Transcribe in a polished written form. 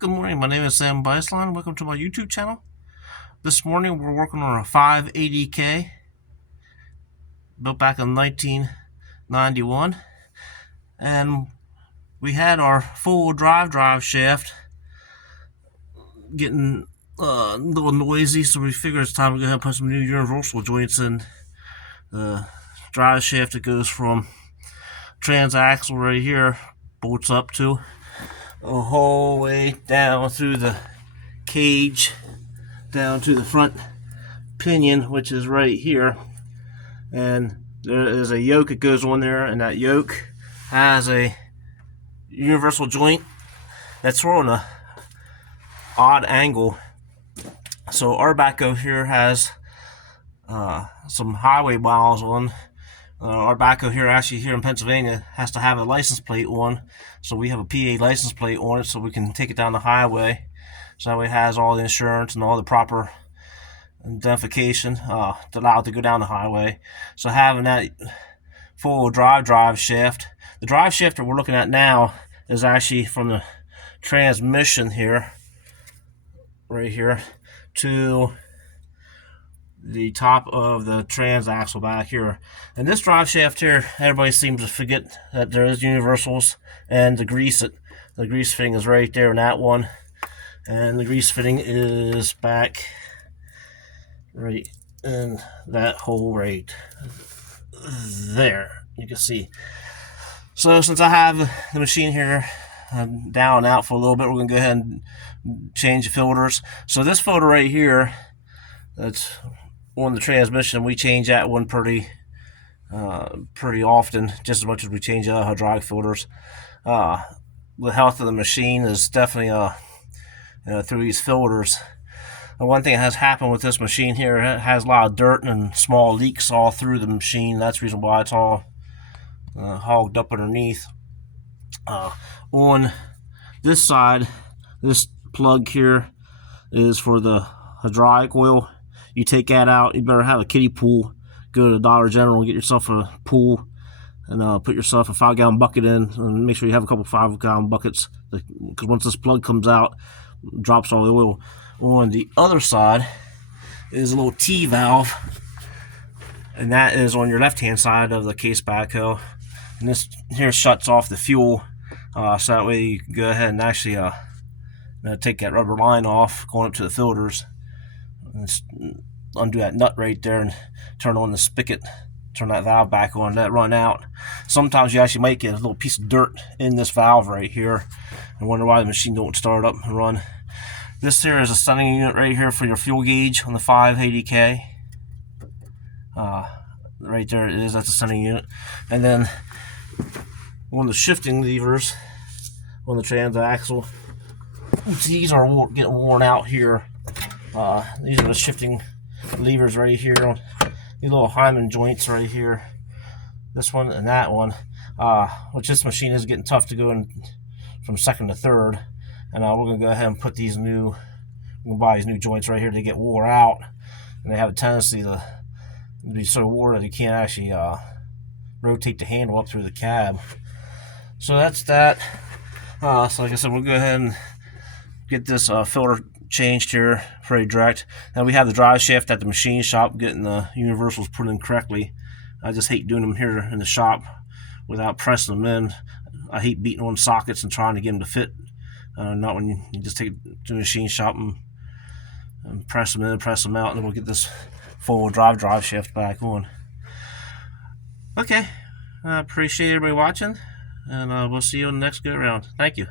Good morning, my name is Sam Beislan. Welcome to my YouTube channel. This morning we're working on a 580K built back in 1991, and we had our full drive shaft getting a little noisy, so we figured it's time to go ahead and put some new universal joints in the drive shaft that goes from transaxle right here, bolts up to the whole way down through the cage down to the front pinion, which is right here. And there is a yoke that goes on there, and that yoke has a universal joint that's on a odd angle. So our backhoe here has some highway miles on. Our backhoe here, actually here in Pennsylvania, has to have a license plate on, so we have a PA license plate on it, so we can take it down the highway. So that way it has all the insurance and all the proper identification to allow it to go down the highway. So having that full drive shaft, the drive shaft that we're looking at now is actually from the transmission here, right here, to the top of the transaxle back here. And this drive shaft here, everybody seems to forget that there is universals and to grease it. The grease fitting is right there in that one, and the grease fitting is back right in that hole right there, you can see. So since I have the machine here down and out for a little bit, we're going to go ahead and change the filters. So this filter right here that's on the transmission, we change that one pretty often, just as much as we change the hydraulic filters. The health of the machine is definitely through these filters. The one thing that has happened with this machine here, it has a lot of dirt and small leaks all through the machine. That's the reason why it's all hogged up underneath. On this side, this plug here is for the hydraulic oil. You take that out, you better have a kiddie pool. Go to Dollar General and get yourself a pool, and put yourself a 5-gallon bucket in, and make sure you have a couple 5-gallon buckets, because once this plug comes out, it drops all the oil. On the other side is a little T valve, and that is on your left hand side of the case backhoe, and this here shuts off the fuel, so that way you can go ahead and actually take that rubber line off going up to the filters, and undo that nut right there and turn on the spigot, turn that valve back on, let it run out. Sometimes you actually might get a little piece of dirt in this valve right here and wonder why the machine don't start up and run. This here is a sending unit right here for your fuel gauge on the 580K. Right there it is, that's a sending unit. And then on the shifting levers on the transaxle, these are getting worn out here. These are the shifting levers right here on these little Hyman joints right here. This one and that one, which this machine is getting tough to go in from second to third. And we're going to go ahead and put these we're going to buy these new joints right here. They get wore out, and they have a tendency to be so wore that you can't actually rotate the handle up through the cab. So that's that. So like I said, we'll go ahead and get this filter changed here pretty direct. Now we have the drive shaft at the machine shop, getting the universals put in correctly. I just hate doing them here in the shop without pressing them in. I hate beating on sockets and trying to get them to fit. Not when you just take it to the machine shop and press them in, press them out, and then we'll get this full drive shaft back on. Okay, I appreciate everybody watching, and we'll see you on the next go around. Thank you.